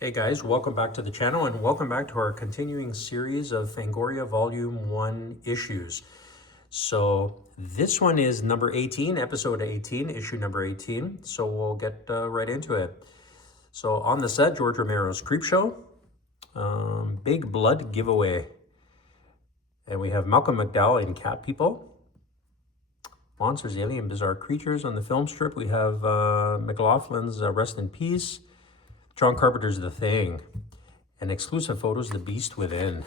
Hey guys, welcome back to the channel and welcome back to our continuing series of Fangoria Volume 1 issues. So this one is number 18, episode 18, issue number 18. So we'll get right into it. So on the set, George Romero's Creepshow, Big Blood Giveaway. And we have Malcolm McDowell in Cat People. Monsters, Alien, Bizarre Creatures. On the film strip, we have McLaughlin's Rest in Peace. John Carpenter's The Thing. And exclusive photos, The Beast Within.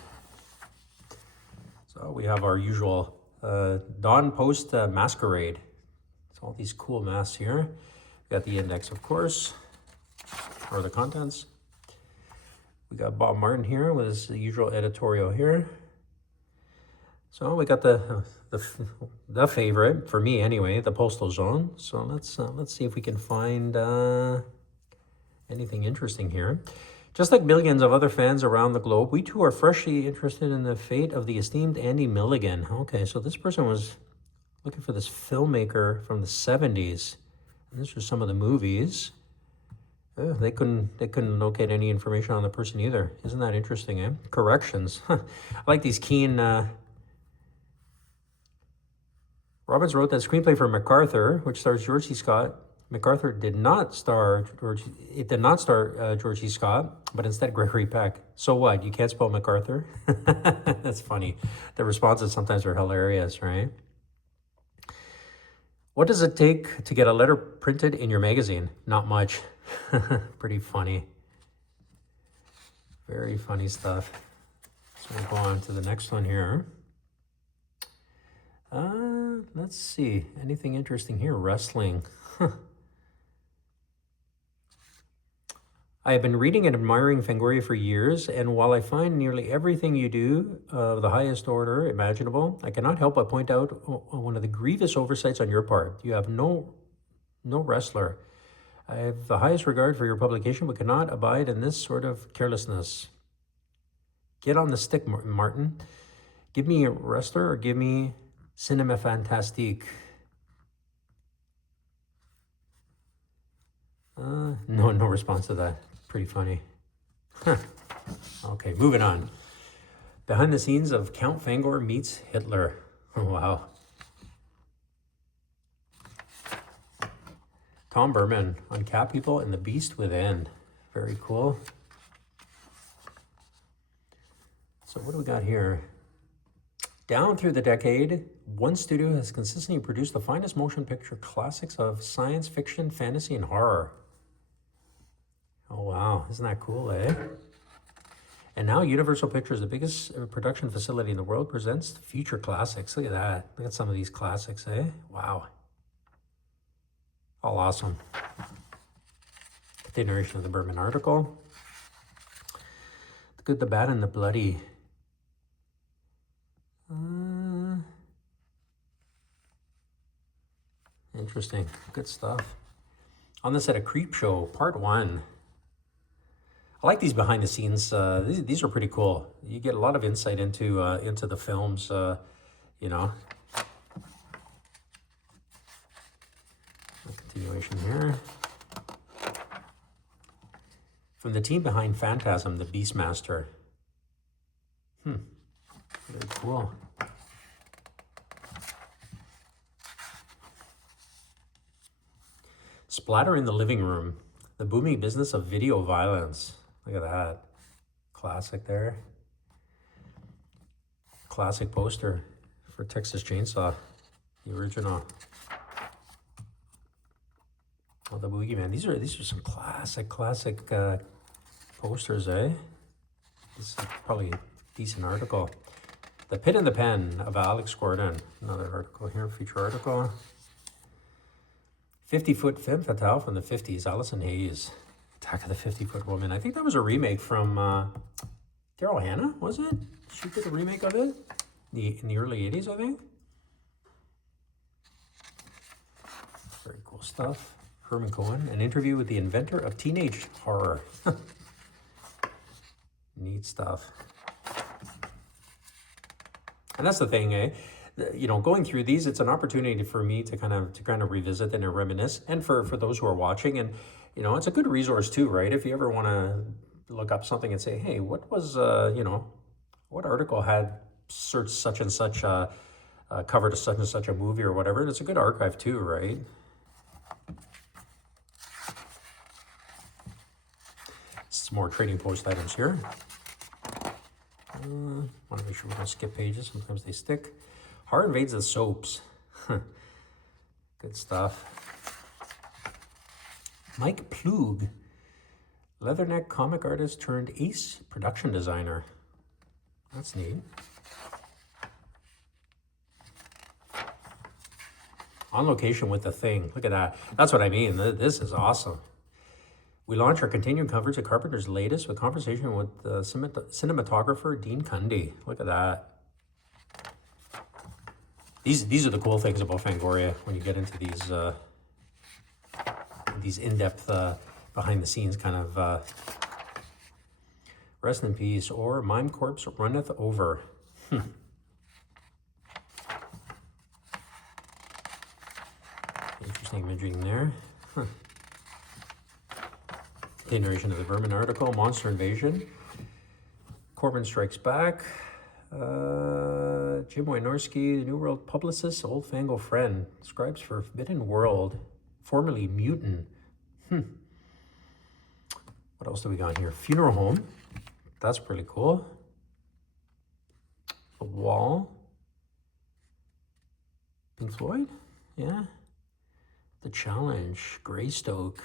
So we have our usual Dawn Post Masquerade. So all these cool masks here. We got the index, of course, or the contents. We got Bob Martin here with his usual editorial here. So we got the favorite for me anyway, the Postal Zone. So let's see if we can find anything interesting here. Just like millions of other fans around the globe, we too are freshly interested in the fate of the esteemed Andy Milligan. Okay, so this person was looking for this filmmaker from the 70s. And this was some of the movies. They couldn't locate any information on the person either. Isn't that interesting, eh? Corrections. I like these keen... Robbins wrote that screenplay for MacArthur, which stars George C. Scott. MacArthur did not star George C. Scott, but instead Gregory Peck. So what? You can't spell MacArthur? That's funny. The responses sometimes are hilarious, right? What does it take to get a letter printed in your magazine? Not much. Pretty funny. Very funny stuff. So we'll go on to the next one here. Let's see. Anything interesting here? Wrestling. I have been reading and admiring Fangoria for years, and while I find nearly everything you do of the highest order imaginable, I cannot help but point out one of the grievous oversights on your part. You have no wrestler. I have the highest regard for your publication, but cannot abide in this sort of carelessness. Get on the stick, Martin. Give me a wrestler or give me Cinema Fantastique. No response to that. Pretty funny. Huh. Okay, moving on. Behind the scenes of Count Fangor meets Hitler. Oh, wow. Tom Berman on Cat People and the Beast Within. Very cool. So what do we got here? Down through the decade, one studio has consistently produced the finest motion picture classics of science fiction, fantasy, and horror. Oh, wow. Isn't that cool, eh? And now Universal Pictures, the biggest production facility in the world, presents future classics. Look at that. Look at some of these classics, eh? Wow. All awesome. Continuation of the Berman article. The Good, the Bad, and the Bloody. Interesting. Good stuff. On the set of Creepshow, Part 1. I like these behind the scenes. These are pretty cool. You get a lot of insight into the films, you know. A continuation here. From the team behind Phantasm, the Beastmaster. Very cool. Splatter in the Living Room, the booming business of video violence. Look at that. Classic there. Classic poster for Texas Chainsaw, the original. Oh, the Boogeyman. These are some classic posters, eh? This is probably a decent article. The Pit and the Pen of Alex Gordon. Another article here, feature article. 50-foot femme fatale from the 50s, Allison Hayes. Attack of the 50-Foot Woman. I think that was a remake from Daryl Hannah, was it? She did a remake of it in the early 80s, I think. Very cool stuff. Herman Cohen, an interview with the inventor of teenage horror. Neat stuff. And that's the thing, eh? You know, going through these, it's an opportunity for me to kind of revisit and reminisce, and for those who are watching. And you know, it's a good resource too, right? If you ever want to look up something and say, hey, what was, what article had search such and such cover to such and such a movie or whatever. And it's a good archive too, right? Some more Trading Post items here. Want to make sure we don't skip pages. Sometimes they stick. Horror Invades the Soaps. Good stuff. Mike Plug, Leatherneck comic artist turned ace production designer. That's neat. On location with The Thing. Look at that. That's what I mean. This is awesome. We launch our continuing coverage of Carpenter's latest with conversation with cinematographer Dean Cundy. Look at that. These are the cool things about Fangoria when you get into these in-depth behind the scenes kind of rest in peace or Mime Corpse runneth over. Interesting imaging there. Continuation of the Vermin article, Monster Invasion. Corbin Strikes Back. Jim Wynorski, the New World publicist, old Fango friend. Scribes for Forbidden World, formerly Mutant. What else do we got here? Funeral Home. That's pretty cool. The Wall. Pink Floyd? Yeah. The Challenge. Greystoke.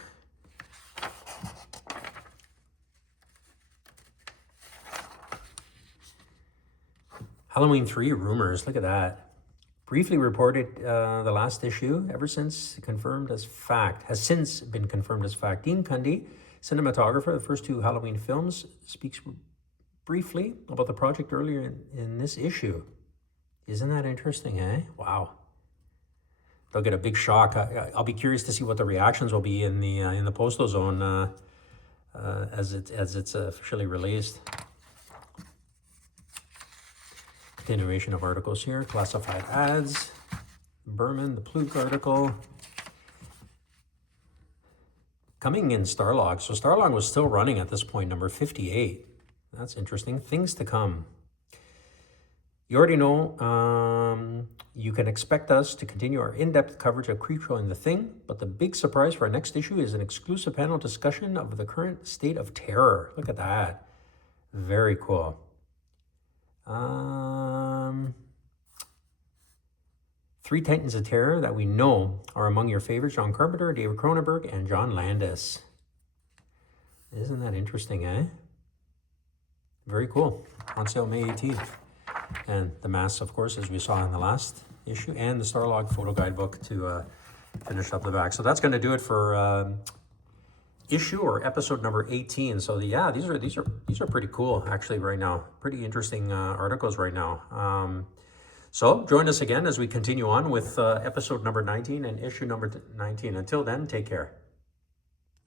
Halloween 3 rumors. Look at that. Briefly reported the last issue, ever since confirmed as fact, has since been confirmed as fact. Dean Cundy, cinematographer, the first 2 Halloween films, speaks briefly about the project earlier in this issue. Isn't that interesting, eh? Wow. They'll get a big shock. I'll be curious to see what the reactions will be in the Postal Zone as it's officially released. Continuation of articles here, classified ads, Berman, the Plug article. Coming in Starlog. So Starlog was still running at this point, number 58. That's interesting. Things to come. You already know you can expect us to continue our in-depth coverage of Creepshow and The Thing, but the big surprise for our next issue is an exclusive panel discussion of the current state of terror. Look at that. Very cool. 3 Titans of Terror that we know are among your favorites: John Carpenter, David Cronenberg, and John Landis. Isn't that interesting, eh? Very cool. On sale May 18th. And the masks, of course, as we saw in the last issue, and the Starlog photo guidebook to finish up the back. So that's going to do it for issue or episode number 18. So yeah, these are pretty cool actually right now. Pretty interesting articles right now. So join us again as we continue on with episode number 19 and issue number 19. Until then, take care.